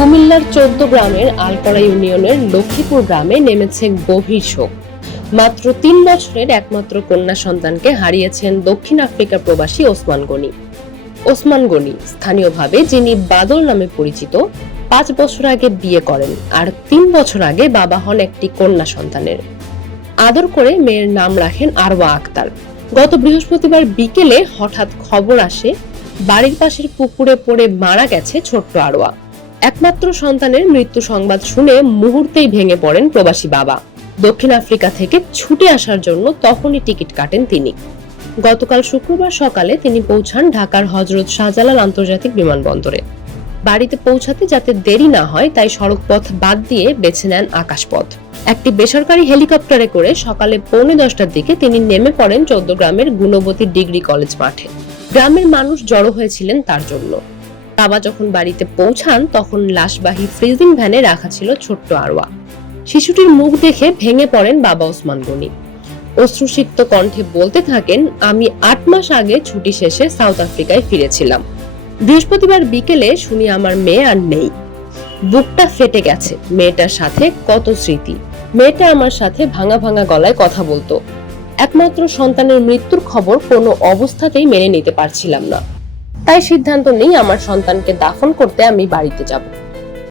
কুমিল্লার চোদ্দ গ্রামের আলপড়া ইউনিয়নের লক্ষ্মীপুর গ্রামে নেমেছে গভীর শোক। মাত্র তিন বছরের একমাত্র কন্যা সন্তানকে হারিয়েছেন দক্ষিণ আফ্রিকা প্রবাসী ওসমান গনি। ওসমান গনি স্থানীয়ভাবে যিনি বাদল নামে পরিচিত, পাঁচ বছর আগে বিয়ে করেন আর তিন বছর আগে বাবা হন একটি কন্যা সন্তানের। আদর করে মেয়ের নাম রাখেন আরওয়া আক্তার। গত বৃহস্পতিবার বিকেলে হঠাৎ খবর আসে, বাড়ির পাশের পুকুরে পড়ে মারা গেছে ছোট্ট আরওয়া। একমাত্র সন্তানের মৃত্যু সংবাদ শুনে মুহূর্তেই ভেঙে পড়েন প্রবাসী বাবা। দক্ষিণ আফ্রিকা থেকে ছুটে আসার জন্য তখনই টিকিট কাটেন তিনি। গতকাল শুক্রবার সকালে তিনি পৌঁছান ঢাকার হজরত শাহজালাল আন্তর্জাতিক বিমানবন্দরে। বাড়িতে পৌঁছাতে যাতে দেরি না হয়, তাই সড়কপথ বাদ দিয়ে বেছে নেন আকাশপথ। একটি বেসরকারি হেলিকপ্টারে করে সকালে পৌনে দশটার দিকে তিনি নেমে পড়েন চৌদ্দ গ্রামের গুণবতী ডিগ্রি কলেজ মাঠে। গ্রামের মানুষ জড়ো হয়েছিলেন তার জন্য। বাবা যখন বাড়িতে পৌঁছান, তখন লাশবাহী ফ্রিজিং ভ্যানে রাখা ছিল ছোট্ট আরোয়া। শিশুটির মুখ দেখে ভেঙে পড়েন বাবা ওসমান গনি। অশ্রুসিক্ত কণ্ঠে বলতে থাকেন, আমি আট মাস আগে ছুটি শেষে সাউথ আফ্রিকায় ফিরেছিলাম। বৃহস্পতিবার বিকেলে শুনি আমার মেয়ে আর নেই। বুকটা ফেটে গেছে। মেয়েটার সাথে কত স্মৃতি। মেয়েটা আমার সাথে ভাঙা ভাঙা গলায় কথা বলতো। একমাত্র সন্তানের মৃত্যুর খবর কোনো অবস্থাতেই মেনে নিতে পারছিলাম না। তাই সিদ্ধান্ত নেই আমার সন্তানকে দাফন করতে আমি বাড়িতে যাব।